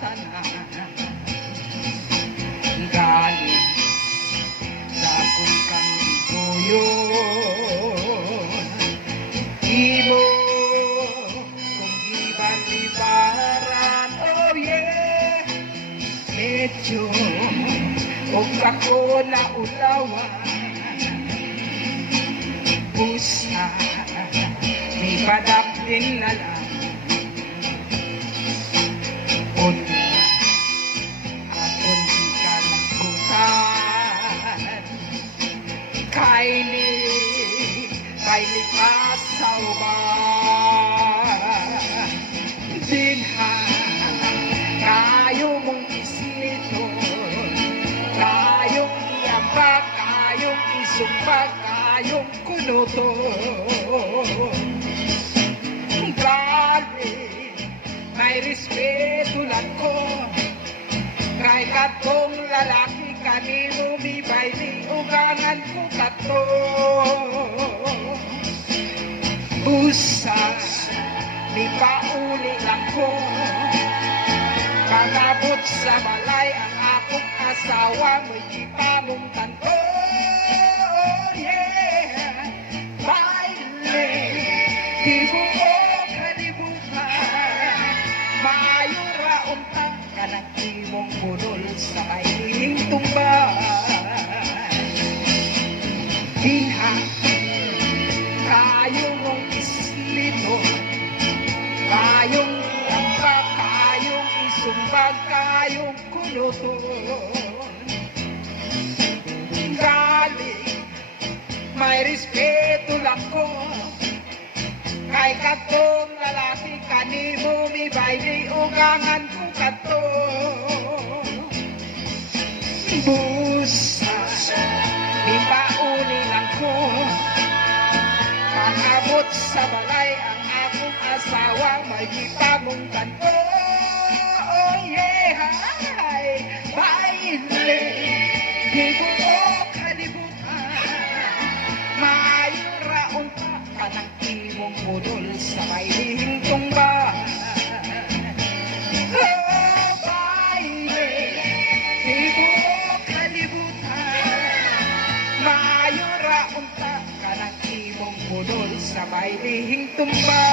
tanan galing sa akong kang tuyon imo kung iban-ibaran oh yeah medyo o ako na ulawan pusa may padak din na lang una aton di ka nagbukan kaili kasaw ba dinha kayo mong islito kayong iyabak kayong isumpag kayong kunuto galing may respeto lang ko kay katong lalaki kanino mibay ni ugangan ko kato busa ni pauli lang ko pagabot sa balay ang akong asawa mo'y kita mong kanto yeah baile di buo kalibutan maayo raon ta kanang imong punol sa kailing tumba dinha kayo mong islito kayong iyamba kayong isumbag kayong kunuton galing may respeto lang ko kay katong lalaki kanimo mibay di ugangan ko kato busa di pauni lang ko pangabot sa balay ang akong asawa may kita mong kanto oh yeah baile di buo kalibutan maayo raon pa kanang imong budol sa kailihing tumba oh baile di buo kalibutan maayo raon pa kanang imong budol sa kailihing tumba